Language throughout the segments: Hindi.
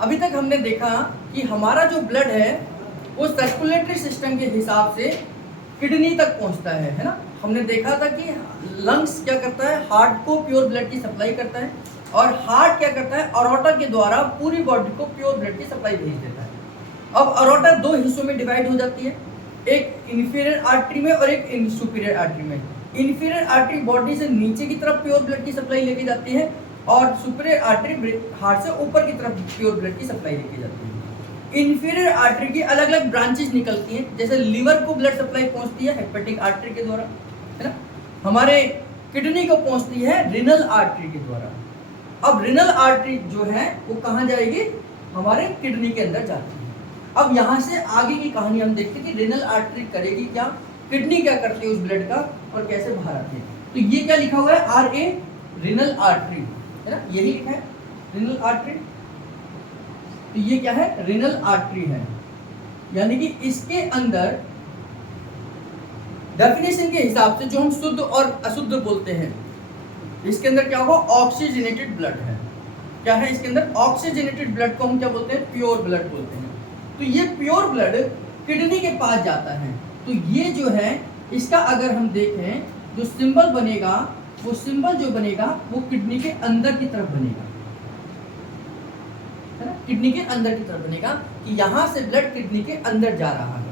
अभी तक हमने देखा कि हमारा जो ब्लड है वो सर्कुलेटरी सिस्टम के हिसाब से किडनी तक पहुंचता है ना। हमने देखा था कि लंग्स क्या करता है, हार्ट को प्योर ब्लड की सप्लाई करता है, और हार्ट क्या करता है, अरोटा के द्वारा पूरी बॉडी को प्योर ब्लड की सप्लाई भेज देता है। अब अरोटा दो हिस्सों में डिवाइड हो जाती है, एक इंफीरियर आर्टरी में और एक सुपीरियर आर्टरी में। इंफीरियर आर्टरी बॉडी से नीचे की तरफ प्योर ब्लड की सप्लाई लेके जाती है, और सुपीरियर आर्टरी हार्ट से ऊपर की तरफ प्योर ब्लड की सप्लाई लेके जाती है। इंफीरियर आर्टरी की अलग अलग ब्रांचेस निकलती हैं, जैसे लीवर को ब्लड सप्लाई पहुंचती है हेपेटिक आर्टरी के द्वारा, है ना। हमारे किडनी को पहुंचती है रिनल आर्टरी के द्वारा। अब रिनल आर्टरी जो है वो कहाँ जाएगी, हमारे किडनी के अंदर जाती है। अब यहाँ से आगे की कहानी हम देखते हैं कि रिनल आर्टरी करेगी क्या, किडनी क्या करती है उस ब्लड का, और कैसे बाहर आती है। तो ये क्या लिखा हुआ है, RA रिनल आर्टरी, है ना, यही लिखा है रिनल आर्टरी। तो ये क्या है, रिनल आर्टरी है, यानी कि इसके अंदर डेफिनेशन के हिसाब से जो हम शुद्ध और अशुद्ध बोलते हैं, इसके अंदर क्या होगा, ऑक्सीजनेटेड ब्लड है। क्या है इसके अंदर, ऑक्सीजनेटेड ब्लड को हम क्या बोलते हैं, प्योर ब्लड बोलते हैं। तो ये प्योर ब्लड किडनी के पास जाता है। तो ये जो है इसका अगर हम देखें, जो सिंबल बनेगा, वो सिंबल जो बनेगा वो किडनी के अंदर की तरफ बनेगा, है ना, किडनी के अंदर की तरफ बनेगा कि यहाँ से ब्लड किडनी के अंदर जा रहा है।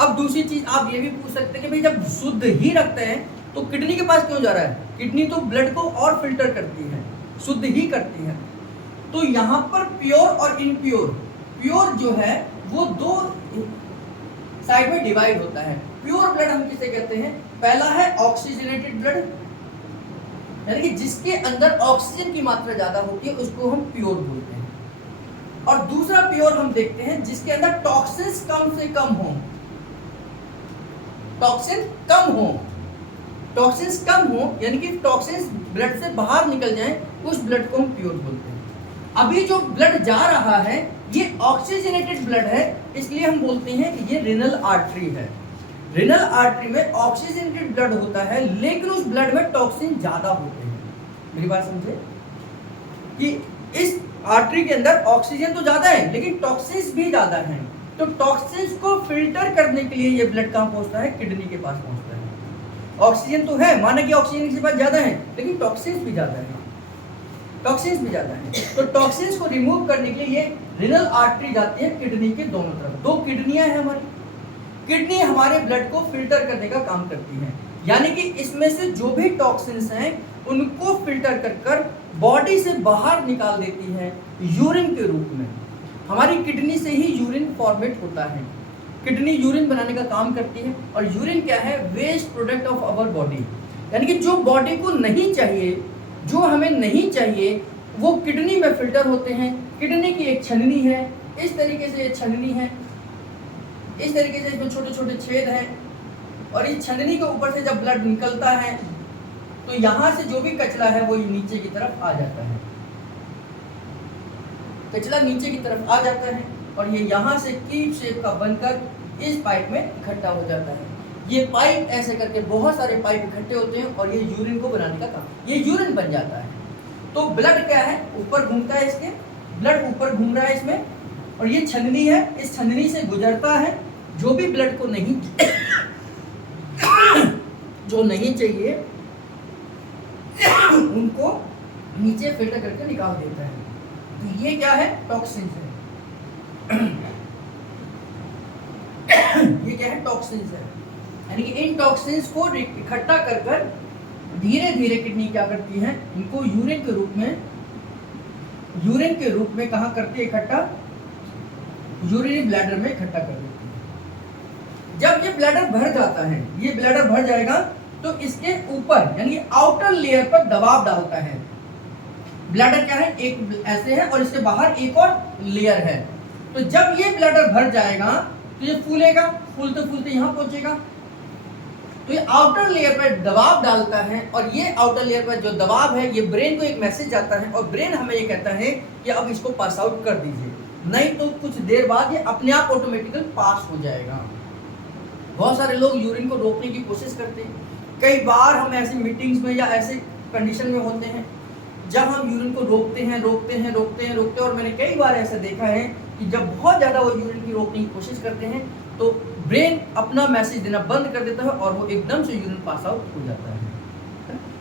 अब दूसरी चीज आप ये भी पूछ सकते हैं कि भाई जब शुद्ध ही रखते हैं तो किडनी के पास क्यों जा रहा है, किडनी तो ब्लड को और फिल्टर करती है, शुद्ध ही करती है। तो यहाँ पर प्योर और इनप्योर, प्योर जो है वो दो साइड में डिवाइड होता है। प्योर ब्लड हम किसे कहते हैं, पहला है ऑक्सीजनेटेड ब्लड, यानी कि जिसके अंदर ऑक्सीजन की मात्रा ज्यादा होती है उसको हम प्योर बोलते हैं। और दूसरा प्योर हम देखते हैं जिसके अंदर टॉक्सिन्स कम से कम हो, टॉक्सिन कम हो, टॉक्सिन्स कम हो यानी कि टॉक्सिन्स ब्लड से बाहर निकल जाएं, उस ब्लड को हम प्योर बोलते हैं। अभी जो ब्लड जा रहा है ये ऑक्सीजनेटेड ब्लड है, इसलिए हम बोलते हैं कि ये रिनल आर्टरी है। रिनल आर्टरी में ऑक्सीजनेटेड ब्लड होता है, लेकिन उस ब्लड में टॉक्सिन ज्यादा होते हैं। मेरी बात समझे कि इस आर्टरी के अंदर ऑक्सीजन तो ज्यादा है लेकिन टॉक्सिन्स भी ज्यादा हैं। तो टॉक्सिन्स को फिल्टर करने के लिए ये ब्लड कहाँ पहुंचता है, किडनी के पास पहुंचता है। ऑक्सीजन तो है, माना कि ऑक्सीजन के पास ज्यादा है, लेकिन टॉक्सिन्स भी ज्यादा है, टॉक्सिन्स भी ज्यादा है। तो टॉक्सिन्स को रिमूव करने के लिए ये रिनल आर्टरी जाती है किडनी के दोनों तरफ। दो किडनियां हैं हमारी, किडनी हमारे ब्लड को फिल्टर करने का काम करती है, यानी कि इसमें से जो भी टॉक्सिन्स हैं उनको फिल्टर कर कर बॉडी से बाहर निकाल देती है यूरिन के रूप में। हमारी किडनी से ही यूरिन फॉर्मेट होता है, किडनी यूरिन बनाने का काम करती है। और यूरिन क्या है, waste product of our body, यानी कि जो बॉडी को नहीं चाहिए, जो हमें नहीं चाहिए, वो किडनी में फिल्टर होते हैं। किडनी की एक छलनी है, इस तरीके से ये छलनी है, इस तरीके से इसमें छोटे छोटे छेद हैं, और इस छलनी के ऊपर से जब ब्लड निकलता है तो यहाँ से जो भी कचरा है वो नीचे की तरफ आ जाता है, कचरा नीचे की तरफ आ जाता है, और ये यहाँ से कीप शेप का बनकर इस पाइप में इकट्ठा हो जाता है। ये पाइप ऐसे करके बहुत सारे पाइप इकट्ठे होते हैं और ये यूरिन को बनाने का काम, ये यूरिन बन जाता है। तो ब्लड क्या है, ऊपर घूमता है, इसके ब्लड ऊपर घूम रहा है इसमें, और ये छलनी है, इस छलनी से गुजरता है। जो भी ब्लड को नहीं जो नहीं चाहिए उनको नीचे फिल्टर करके निकाल देता है। तो ये क्या है, टॉक्सिन्स है। ये क्या है, टॉक्सिन्स है, यानी कि इन टॉक्सिन्स को इकट्ठा कर कर धीरे धीरे किडनी क्या करती है, इनको यूरिन के रूप में कहाँ करती है इकट्ठा, यूरिनरी ब्लैडर में इकट्ठा कर देती है। जब ये ब्लैडर भर जाता है, ये ब्लैडर भर जाएगा तो इसके ऊपर यानी आउटर लेयर पर दबाव डालता है। ब्लैडर क्या है, एक ऐसे है और इसके बाहर एक और लेयर है। तो जब ये ब्लैडर भर जाएगा तो ये फूलेगा, फूलते फूलते यहाँ पहुंचेगा। तो ये आउटर लेयर पर दबाव डालता है, और ये आउटर लेयर पर जो दबाव है ये ब्रेन को एक मैसेज जाता है, और ब्रेन हमें ये कहता है कि अब इसको पास आउट कर दीजिए, नहीं तो कुछ देर बाद ये अपने आप ऑटोमेटिकली पास हो जाएगा। बहुत सारे लोग यूरिन को रोकने की कोशिश करते हैं। कई बार हम ऐसी मीटिंग्स में या ऐसे कंडीशन में होते हैं जब हम यूरिन को रोकते हैं और मैंने कई बार ऐसा देखा है कि जब बहुत ज़्यादा वो यूरिन की रोकने की कोशिश करते हैं तो ब्रेन अपना मैसेज देना बंद कर देता है और वो एकदम से यूरिन पास आउट हो जाता है।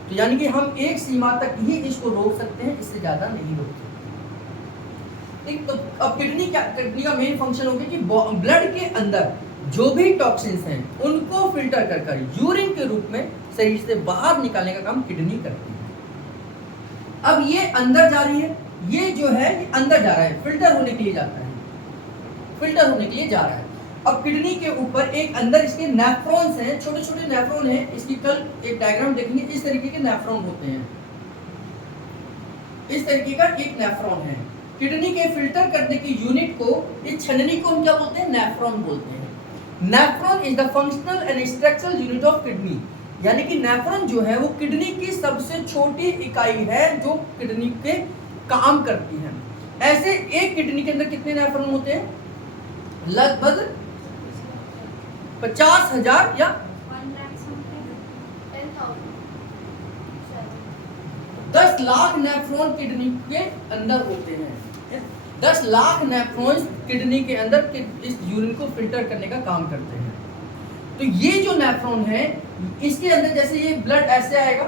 तो यानी कि हम एक सीमा तक ही इसको रोक सकते हैं, इससे ज़्यादा नहीं रोक सकते। ठीक, तो अब किडनी का मेन फंक्शन हो गया कि ब्लड के अंदर जो भी टॉक्सिन्स हैं उनको फिल्टर कर यूरिन के रूप में शरीर से बाहर निकालने का काम किडनी करती है। अब ये अंदर जा रही है, ये जो है ये अंदर जा रहा है, फिल्टर होने के लिए जाता है, फिल्टर होने के लिए जा रहा है। अब किडनी के ऊपर एक अंदर इसके नेफ्रॉन्स हैं, छोटे छोटे नेफ्रॉन हैं। इसकी कल एक डायग्राम देखेंगे, इस तरीके के नेफ्रॉन होते हैं, इस तरीके का एक नेफ्रॉन है। किडनी के फिल्टर करने की यूनिट को, इस छलनी को हम क्या बोलते हैं? नेफ्रॉन बोलते हैं। Nephron is the functional and structural unit of kidney, यानी कि नेफ्रॉन जो है वो किडनी की सबसे छोटी इकाई है जो किडनी के काम करती है। ऐसे एक किडनी के अंदर कितने नेफ्रॉन होते हैं? लगभग 50,000 या 10 लाख नेफ्रॉन किडनी के अंदर होते हैं। 10 लाख नेफ्रॉन्स किडनी के अंदर इस यूरिन को फिल्टर करने का काम करते हैं। तो ये जो नेफ्रॉन है इसके अंदर जैसे ये ब्लड ऐसे आएगा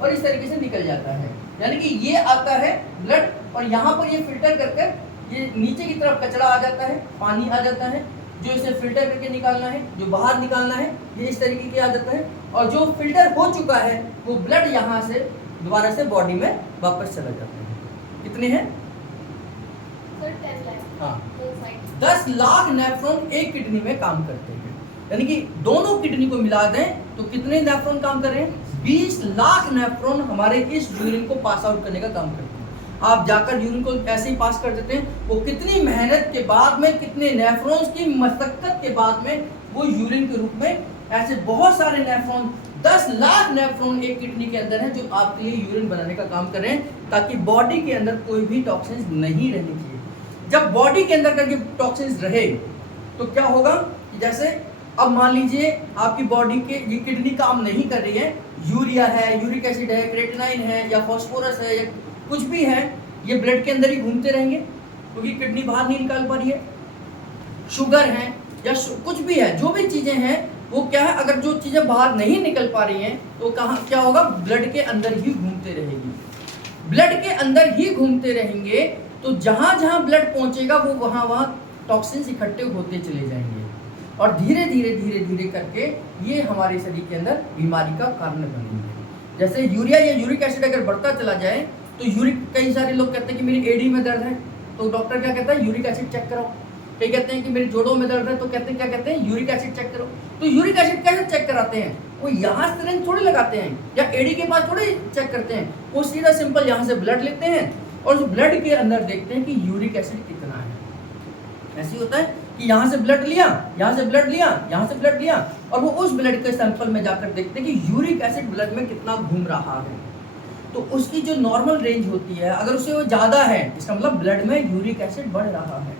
और इस तरीके से निकल जाता है, यानी कि ये आता है ब्लड और यहाँ पर ये फिल्टर कर ये नीचे की तरफ कचरा आ जाता है, पानी आ जाता है, जो इसे फिल्टर करके निकालना है, जो बाहर निकालना है ये इस तरीके के आ जाता है। और जो फिल्टर हो चुका है वो ब्लड यहाँ से दोबारा से बॉडी में वापस चला जाता है। कितने हैं? हाँ, 10 लाख नेफ्रॉन एक किडनी में काम करते हैं। यानी कि दोनों किडनी को मिला दें तो कितने नेफ्रॉन काम कर रहे हैं? 20 लाख नेफ्रॉन हमारे इस यूरिन को पास आउट करने का काम करते हैं। आप जाकर यूरिन को ऐसे ही पास कर देते हैं, वो कितनी मेहनत के बाद में, कितने नेफ्रॉन्स की मशक्कत के बाद में वो यूरिन के रूप में ऐसे बहुत सारे नेफ्रॉन, 10 लाख नेफ्रॉन एक किडनी के अंदर है जो आपके लिए यूरिन बनाने का काम कर रहे हैं, ताकि बॉडी के अंदर कोई भी टॉक्सिन्स नहीं रहनी चाहिए। जब बॉडी के अंदर का टॉक्सिन्स रहे तो क्या होगा कि जैसे अब मान लीजिए आपकी बॉडी के ये किडनी काम नहीं कर रही है, यूरिया है, यूरिक एसिड है, क्रेटिनाइन है या फास्फोरस है या कुछ भी है, ये ब्लड के अंदर ही घूमते रहेंगे क्योंकि किडनी बाहर नहीं निकाल पा रही है। शुगर है या कुछ भी है, जो भी चीज़ें हैं वो क्या है, अगर जो चीज़ें बाहर नहीं निकल पा रही हैं तो कहाँ क्या होगा? ब्लड के अंदर ही घूमते रहेगी। ब्लड के अंदर ही घूमते रहेंगे तो जहाँ जहाँ ब्लड पहुँचेगा वो वहाँ वहाँ टॉक्सिन्स इकट्ठे होते चले जाएंगे और धीरे धीरे करके ये हमारे शरीर के अंदर बीमारी का कारण बनेंगे। जैसे यूरिया या यूरिक एसिड अगर बढ़ता चला जाए तो कई सारे लोग कहते हैं कि मेरी एडी में दर्द है तो डॉक्टर क्या कहता है? यूरिक एसिड चेक कराओ। कई कहते हैं कि मेरे जोड़ों में दर्द है तो कहते हैं क्या कहते हैं? यूरिक एसिड चेक करो। तो यूरिक एसिड कैसे चेक कराते हैं? वो यहाँ सिरिंज थोड़ी लगाते हैं या एडी के पास थोड़ी चेक करते हैं, वो सीधा सिंपल यहाँ से ब्लड लेते हैं और उस ब्लड के अंदर देखते हैं कि यूरिक एसिड कितना है। ऐसे होता है कि यहाँ से ब्लड लिया, यहाँ से ब्लड लिया, यहाँ से ब्लड लिया और वो उस ब्लड के सैंपल में जाकर देखते हैं कि यूरिक एसिड ब्लड में कितना घूम रहा है। तो उसकी जो नॉर्मल रेंज होती है, अगर उससे वो ज़्यादा है इसका मतलब ब्लड में यूरिक एसिड बढ़ रहा है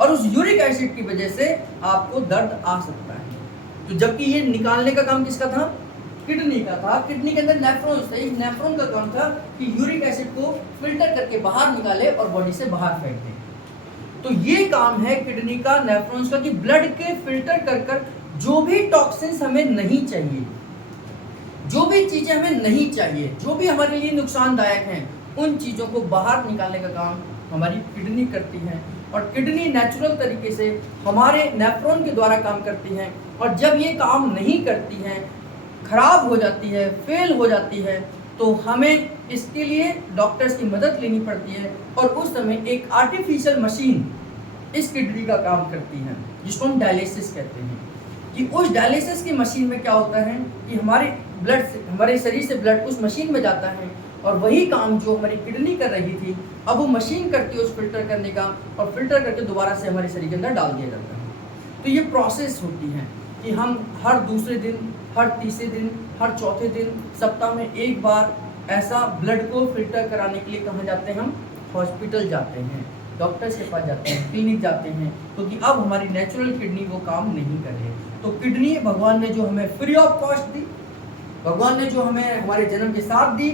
और उस यूरिक एसिड की वजह से आपको दर्द आ सकता है। तो जबकि ये निकालने का काम किसका था? किडनी का था। किडनी के अंदर नेफ्रॉन था, इस नेफ्रॉन का काम था कि यूरिक एसिड को फिल्टर करके बाहर निकाले और बॉडी से बाहर फेंक दे। तो ये काम है किडनी का, नेफ्रॉन्स का, कि ब्लड के फिल्टर कर जो भी टॉक्सिन्स हमें नहीं चाहिए, जो भी चीज़ें हमें नहीं चाहिए, जो भी हमारे लिए नुकसानदायक हैं, उन चीज़ों को बाहर निकालने का काम हमारी किडनी करती है। और किडनी नेचुरल तरीके से हमारे नेफ्रॉन के द्वारा काम करती है और जब ये काम नहीं करती है, खराब हो जाती है, फेल हो जाती है, तो हमें इसके लिए डॉक्टर्स की मदद लेनी पड़ती है और उस समय एक आर्टिफिशियल मशीन इस किडनी का काम करती है जिसको हम डायलिसिस कहते हैं। कि उस डायलिसिस की मशीन में क्या होता है कि हमारे शरीर से ब्लड उस मशीन में जाता है और वही काम जो हमारी किडनी कर रही थी अब वो मशीन करती है उस फिल्टर करने का और फिल्टर करके दोबारा से हमारे शरीर के अंदर डाल दिया जाता है। तो ये प्रोसेस होती है कि हम हर दूसरे दिन, हर तीसरे दिन, हर चौथे दिन, सप्ताह में एक बार ऐसा ब्लड को फिल्टर कराने के लिए कहाँ जाते हैं? हम हॉस्पिटल जाते हैं, डॉक्टर्स के पास जाते हैं, क्लिनिक जाते हैं, क्योंकि अब हमारी नेचुरल किडनी वो काम नहीं कर रही। तो किडनी भगवान ने जो हमें फ्री ऑफ कॉस्ट दी, भगवान ने जो हमें हमारे जन्म के साथ दी,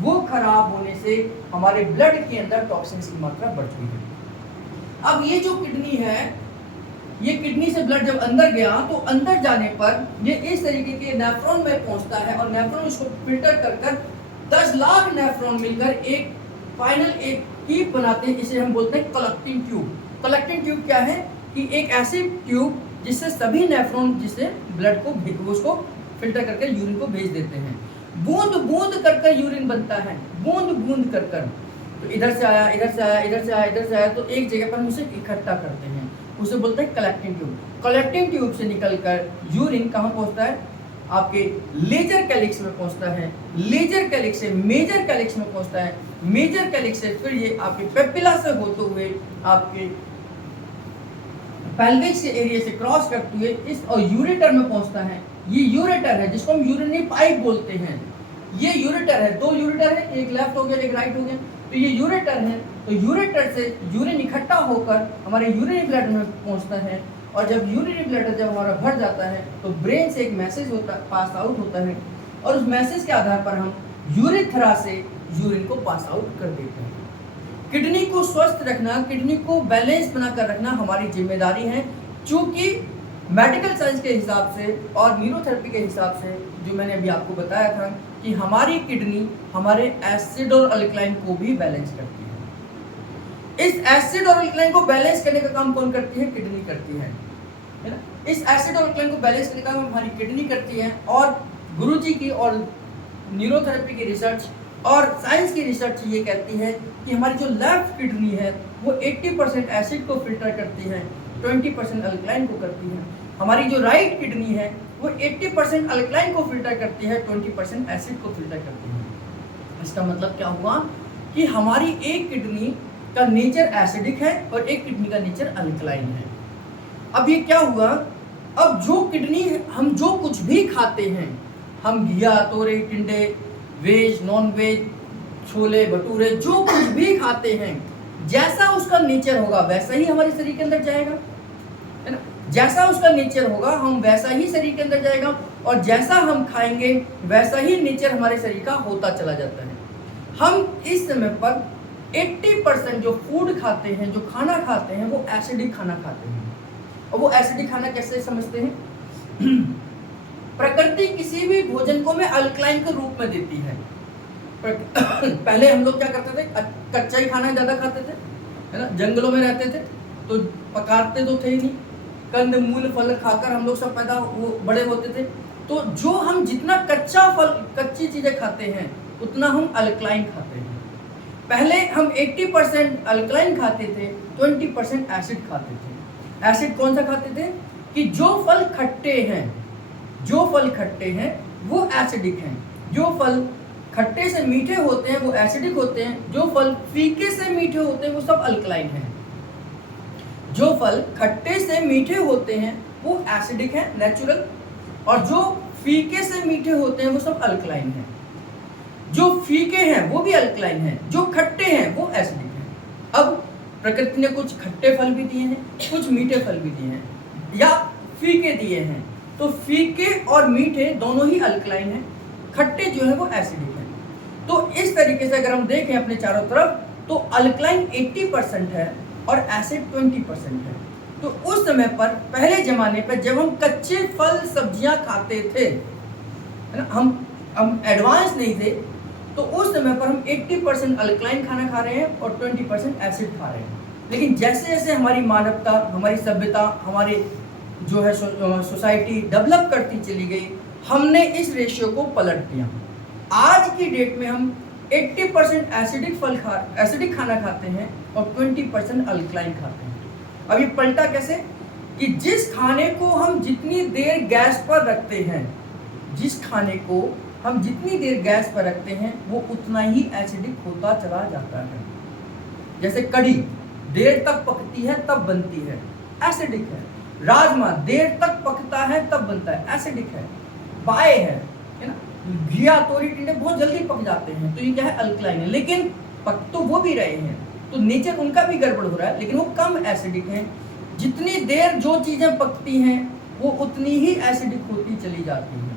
वो खराब होने से हमारे ब्लड के अंदर टॉक्सिन्स की मात्रा बढ़ती है। अब ये जो किडनी है, ये किडनी से ब्लड जब अंदर गया तो अंदर जाने पर ये इस तरीके के नेफ्रॉन में पहुंचता है और नेफ्रॉन उसको फिल्टर कर कर 10 लाख नेफ्रॉन मिलकर एक फाइनल एक ट्यूब बनाते हैं, इसे हम बोलते हैं कलेक्टिंग ट्यूब। कलेक्टिंग ट्यूब क्या है कि एक ऐसी ट्यूब जिससे सभी नेफ्रॉन जिससे ब्लड को उसको फिल्टर करके यूरिन को भेज देते हैं। बूंद बूंद कर कर यूरिन बनता है, बूंद बूंद कर कर। तो इधर से आया, इधर से आया, इधर से आया, इधर से आया, तो एक जगह पर हम उसे इकट्ठा करते हैं, उसे बोलते हैं कलेक्टिंग ट्यूब। कलेक्टिंग ट्यूब से निकलकर यूरिन कहाँ पहुँचता है? आपके लेजर कैलिक्स में पहुँचता है, लेजर कैलिक्स से मेजर कैलिक्स में पहुँचता है, मेजर कैलिक्स से फिर ये आपके पेपिला से होते हुए आपके पेल्विक से एरिया से क्रॉस करते हुए इस और यूरेटर में पहुँचता है। ये यूरेटर है जिसको हम यूरिनरी पाइप बोलते हैं। ये यूरेटर है, 2 यूरेटर है, एक लेफ्ट हो गया, एक राइट हो गया, तो ये यूरेटर है। तो यूरेटर से यूरिन इकट्ठा होकर हमारे यूरिनरी ब्लड में पहुंचता है और जब यूरिनरी ब्लड जब हमारा भर जाता है तो ब्रेन से एक मैसेज होता पास आउट होता है और उस मैसेज के आधार पर हम यूरिथ्रा से यूरिन को पास आउट कर देते हैं। किडनी को स्वस्थ रखना, किडनी को बैलेंस बनाकर रखना हमारी जिम्मेदारी है। चूंकि मेडिकल साइंस के हिसाब से और न्यूरोथेरेपी के हिसाब से जो मैंने अभी आपको बताया था कि हमारी किडनी हमारे एसिड और अल्कलाइन को भी बैलेंस करती है। इस एसिड और अल्कलाइन को बैलेंस करने का काम कौन करती है? किडनी करती है ना। इस एसिड और अल्कलाइन को बैलेंस करने का काम हमारी किडनी करती है और गुरुजी की और न्यूरोथेरेपी की रिसर्च और साइंस की रिसर्च ये कहती है कि हमारी जो लेफ्ट किडनी है वो 80% एसिड को फिल्टर करती है, 20% अल्कलाइन को करती है। हमारी जो राइट किडनी है वो 80% अल्कलाइन को फिल्टर करती है, 20% एसिड को फिल्टर करती है। इसका मतलब क्या हुआ कि हमारी एक किडनी का नेचर एसिडिक है और एक किडनी का नेचर अल्कलाइन है। अब ये क्या हुआ, अब जो किडनी हम जो कुछ भी खाते हैं, हम घिया, तोरे, टिंडे, veg, non veg, chole bhature, जो कुछ भी खाते हैं, जैसा उसका नेचर होगा वैसा ही हमारे शरीर के अंदर जाएगा, है ना। जैसा उसका नेचर होगा हम वैसा ही शरीर के अंदर जाएगा और जैसा हम खाएंगे वैसा ही नेचर हमारे शरीर का होता चला जाता है। हम इस समय पर 80% जो फूड खाते हैं, जो खाना खाते हैं, वो एसिडिक खाना खाते हैं। और वो एसिडिक खाना कैसे समझते हैं? प्रकृति किसी भी भोजन को में अल्कलाइन के रूप में देती है। पहले हम लोग क्या करते थे? कच्चा ही खाना ज़्यादा खाते थे, है ना। जंगलों में रहते थे तो पकाते तो थे ही नहीं, कंद मूल फल खाकर हम लोग सब पैदा वो बड़े होते थे। तो जो हम जितना कच्चा फल, कच्ची चीज़ें खाते हैं उतना हम अल्कलाइन खाते हैं। पहले हम 80% अल्कलाइन खाते थे, 20% एसिड खाते थे। एसिड कौन सा खाते थे? कि जो फल खट्टे हैं, जो फल खट्टे हैं वो एसिडिक हैं, जो फल खट्टे से मीठे होते हैं वो एसिडिक होते हैं, जो फल फीके से मीठे होते हैं वो सब अल्कलाइन हैं। जो फल खट्टे से मीठे होते हैं वो एसिडिक है नेचुरल, और जो फीके से मीठे होते हैं वो सब अल्कलाइन हैं। जो फीके हैं वो भी अल्कलाइन हैं, जो खट्टे हैं वो एसिडिक हैं। अब प्रकृति ने कुछ खट्टे फल भी दिए हैं, कुछ मीठे फल भी दिए हैं या फीके दिए हैं, तो फीके और मीठे दोनों ही अल्कलाइन हैं, खट्टे जो है वो एसिडिक हैं। तो इस तरीके से अगर हम देखें अपने चारों तरफ तो अल्कलाइन 80% है और एसिड 20% है। तो उस समय पर पहले जमाने पर जब हम कच्चे फल सब्जियां खाते थे, है ना, हम एडवांस नहीं थे, तो उस समय पर हम 80% अल्कलाइन खाना खा रहे हैं और 20% एसिड खा रहे हैं। लेकिन जैसे जैसे हमारी मानवता, हमारी सभ्यता, हमारे जो है सोसाइटी डेवलप करती चली गई, हमने इस रेशियो को पलट दिया। आज की डेट में हम 80% एसिडिक खाना खाते हैं और 20% अल्कलाइन खाते हैं। अब ये पलटा कैसे? कि जिस खाने को हम जितनी देर गैस पर रखते हैं, जिस खाने को हम जितनी देर गैस पर रखते हैं वो उतना ही एसिडिक होता चला जाता है। जैसे कढ़ी देर तक पकती है तब बनती है, एसिडिक है। राजमा देर तक पकता है तब बनता है, एसिडिक है। बाए है ना, घिया, तोरी, टिंडे बहुत जल्दी पक जाते हैं, तो ये क्या है? अल्कलाइन है। लेकिन पक तो वो भी रहे हैं, तो नेचर उनका भी गड़बड़ हो रहा है, लेकिन वो कम एसिडिक है। जितनी देर जो चीज़ें पकती हैं वो उतनी ही एसिडिक होती चली जाती है।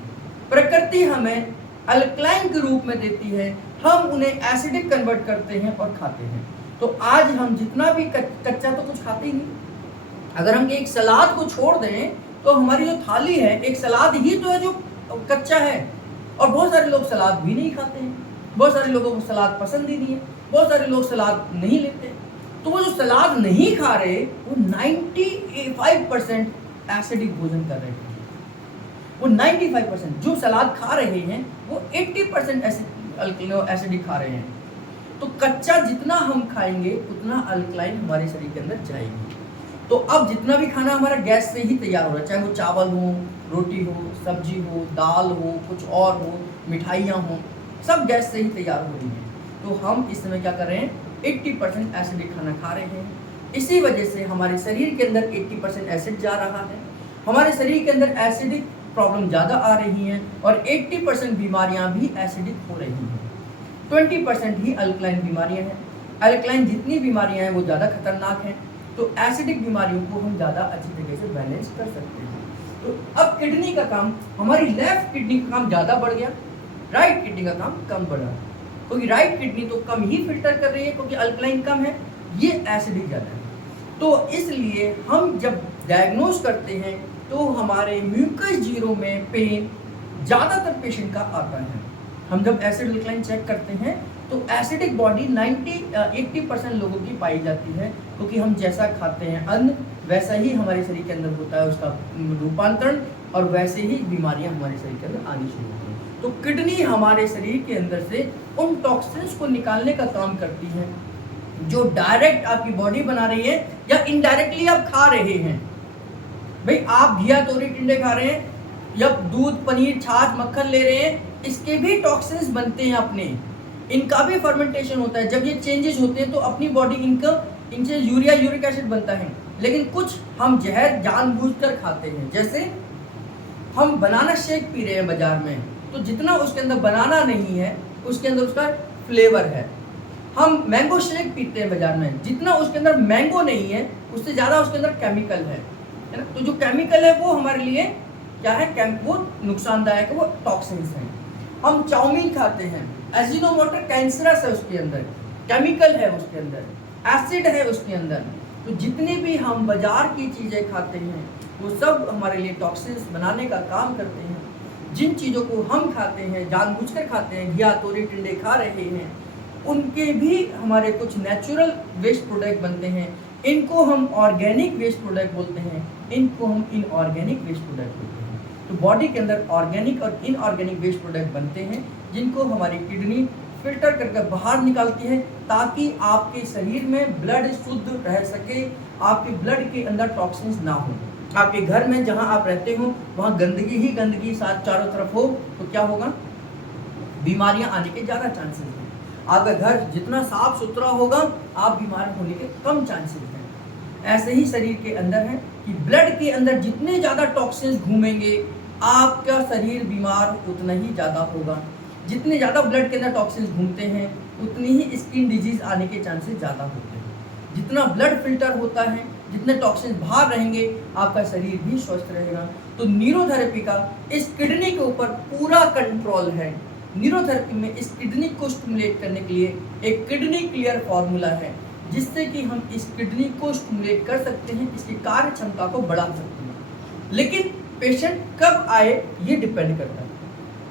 प्रकृति हमें अल्कलाइन के रूप में देती है हम उन्हें एसिडिक कन्वर्ट करते हैं और खाते हैं। तो आज हम जितना भी कच्चा तो कुछ खाते ही नहीं। अगर हम एक सलाद को छोड़ दें तो हमारी जो थाली है, एक सलाद ही तो है जो कच्चा है। और बहुत सारे लोग सलाद भी नहीं खाते हैं, बहुत सारे लोगों को सलाद पसंद ही नहीं है, बहुत सारे लोग सलाद नहीं लेते। तो वो जो सलाद नहीं खा रहे वो 95% एसिडिक भोजन कर रहे हैं। वो 95% जो सलाद खा रहे हैं वो 80% एसिडिक खा रहे हैं। तो कच्चा जितना हम खाएंगे उतना अल्कलाइन हमारे शरीर के अंदर जाएगी। तो अब जितना भी खाना हमारा गैस से ही तैयार हो रहा है, चाहे वो चावल हो, रोटी हो, सब्जी हो, दाल हो, कुछ और हो, मिठाइयाँ हो, सब गैस से ही तैयार हो रही हैं। तो हम इस समय क्या कर रहे हैं, 80% एसिडिक खाना खा रहे हैं। इसी वजह से हमारे शरीर के अंदर 80% एसिड जा रहा है, हमारे शरीर के अंदर एसिडिक प्रॉब्लम ज़्यादा आ रही हैं और 80% बीमारियाँ भी एसिडिक हो रही हैं। 20% ही अल्कलाइन बीमारियाँ हैं। अल्कलाइन जितनी बीमारियाँ हैं वो ज़्यादा खतरनाक हैं। तो एसिडिक बीमारियों को हम ज़्यादा अच्छी तरीके से बैलेंस कर सकते हैं। तो अब किडनी का काम, हमारी लेफ्ट किडनी का काम ज़्यादा बढ़ गया, राइट किडनी का काम कम बढ़ा। क्योंकि राइट किडनी तो कम ही फिल्टर कर रही है क्योंकि अल्कलाइन कम है, ये एसिडिक ज़्यादा है। तो इसलिए हम जब डायग्नोज करते हैं तो हमारे म्यूकस जीरो में पेन ज़्यादातर पेशेंट का आता है। हम जब एसिड अल्कलाइन चेक करते हैं तो एसिडिक बॉडी 80% लोगों की पाई जाती है, क्योंकि हम जैसा खाते हैं अन्न वैसा ही हमारे शरीर के अंदर होता है उसका रूपांतरण, और वैसे ही बीमारियां हमारे शरीर के अंदर आनी शुरू होती हैं। तो किडनी हमारे शरीर के अंदर से उन टॉक्सिन्स को निकालने का काम करती है जो डायरेक्ट आपकी बॉडी बना रही है या इनडायरेक्टली आप खा रहे हैं। भाई आप घिया तोरी टिंडे खा रहे हैं या दूध पनीर छाछ मक्खन ले रहे हैं, इसके भी टॉक्सिन्स बनते हैं अपने, इनका भी फर्मेंटेशन होता है। जब ये चेंजेस होते हैं तो अपनी बॉडी इनसे यूरिया यूरिक एसिड बनता है। लेकिन कुछ हम जहर जानबूझकर खाते हैं, जैसे हम बनाना शेक पी रहे हैं बाजार में, तो जितना उसके अंदर बनाना नहीं है उसके अंदर उसका फ्लेवर है। हम मैंगो शेक पीते हैं बाजार में, जितना उसके अंदर मैंगो नहीं है उससे ज़्यादा उसके अंदर केमिकल है ना। तो जो केमिकल है वो हमारे लिए क्या है, वो नुकसानदायक है, वो टॉक्सिन्स हैं। हम चाउमीन खाते हैं, एजिनोमोटो कैंसरस है उसके अंदर, केमिकल है उसके अंदर, एसिड है उसके अंदर। तो जितनी भी हम बाजार की चीज़ें खाते हैं वो सब हमारे लिए टॉक्सिन्स बनाने का काम करते हैं। जिन चीज़ों को हम खाते हैं, जानबूझकर खाते हैं, घिया तोरी टिंडे खा रहे हैं, उनके भी हमारे कुछ नेचुरल वेस्ट प्रोडक्ट बनते हैं। इनको हम ऑर्गेनिक वेस्ट प्रोडक्ट बोलते हैं, इनको हम इनऑर्गेनिक वेस्ट प्रोडक्ट बोलते हैं। तो बॉडी के अंदर ऑर्गेनिक और इनऑर्गेनिक वेस्ट प्रोडक्ट बनते हैं जिनको हमारी किडनी फिल्टर करके बाहर निकालती है, ताकि आपके शरीर में ब्लड शुद्ध रह सके, आपके ब्लड के अंदर टॉक्सिन्स ना हो। आपके घर में जहां आप रहते हो वहां गंदगी ही गंदगी साथ चारों तरफ हो तो क्या होगा, बीमारियां आने के ज़्यादा चांसेस हैं। आपका घर जितना साफ सुथरा होगा आप बीमार होने के कम चांसेस हैं। ऐसे ही शरीर के अंदर है कि ब्लड के अंदर जितने ज़्यादा टॉक्सिन्स घूमेंगे आपका शरीर बीमार उतना ही ज़्यादा होगा। जितने ज़्यादा ब्लड के अंदर टॉक्सिन्स घूमते हैं उतनी ही स्किन डिजीज़ आने के चांसेस ज़्यादा होते हैं। जितना ब्लड फिल्टर होता है, जितने टॉक्सिन्स बाहर रहेंगे आपका शरीर भी स्वस्थ रहेगा। तो न्यूरोथेरेपी का इस किडनी के ऊपर पूरा कंट्रोल है। न्यूरोथेरेपी में इस किडनी को स्टिमुलेट करने के लिए एक किडनी क्लियर फार्मूला है, जिससे कि हम इस किडनी को स्टिमुलेट कर सकते हैं, इसकी कार्य क्षमता को बढ़ा सकते हैं। लेकिन पेशेंट कब आए ये डिपेंड करता है।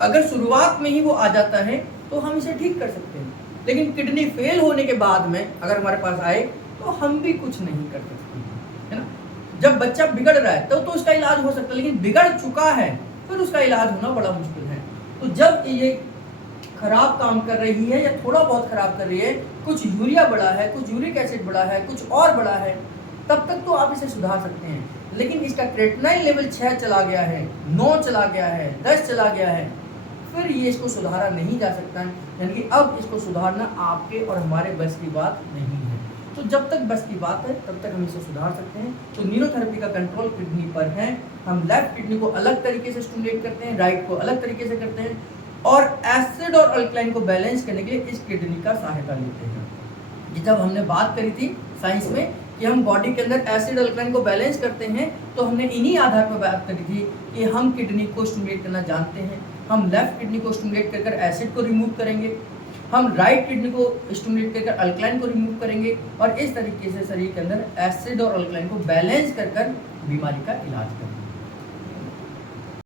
अगर शुरुआत में ही वो आ जाता है तो हम इसे ठीक कर सकते हैं, लेकिन किडनी फेल होने के बाद में अगर हमारे पास आए तो हम भी कुछ नहीं कर सकते, है ना। जब बच्चा बिगड़ रहा है तो उसका इलाज हो सकता है, लेकिन बिगड़ चुका है फिर उसका इलाज होना बड़ा मुश्किल है। तो जब ये खराब काम कर रही है या थोड़ा बहुत खराब कर रही है, कुछ यूरिया बढ़ा है, कुछ यूरिक एसिड बढ़ा है, कुछ और बढ़ा है, तब तक तो आप इसे सुधार सकते हैं। लेकिन इसका क्रेटिनाइन लेवल 6 चला गया है, 9 चला गया है, 10 चला गया है, फिर ये इसको सुधारा नहीं जा सकता है। यानी कि अब इसको सुधारना आपके और हमारे बस की बात नहीं है। तो जब तक बस की बात है तब तक हम इसे सुधार सकते हैं। तो न्यूरोथेरेपी का कंट्रोल किडनी पर है। हम लेफ्ट किडनी को अलग तरीके से स्टिमुलेट करते हैं, राइट को अलग तरीके से करते हैं, और एसिड और अल्कलाइन को बैलेंस करने के लिए इस किडनी का सहायता लेते हैं। जब हमने बात करी थी साइंस में कि हम बॉडी के अंदर एसिड अल्कलाइन को बैलेंस करते हैं, तो हमने इन्हीं आधार पर बात करी थी कि हम किडनी को स्टिमुलेट करना जानते हैं। हम लेफ्ट किडनी को स्टिमुलेट कर एसिड को रिमूव करेंगे, हम राइट किडनी को स्टिमुलेट करके अल्कलाइन को रिमूव करेंगे और इस तरीके से शरीर के अंदर एसिड और अल्कलाइन को बैलेंस कर बीमारी का इलाज करेंगे।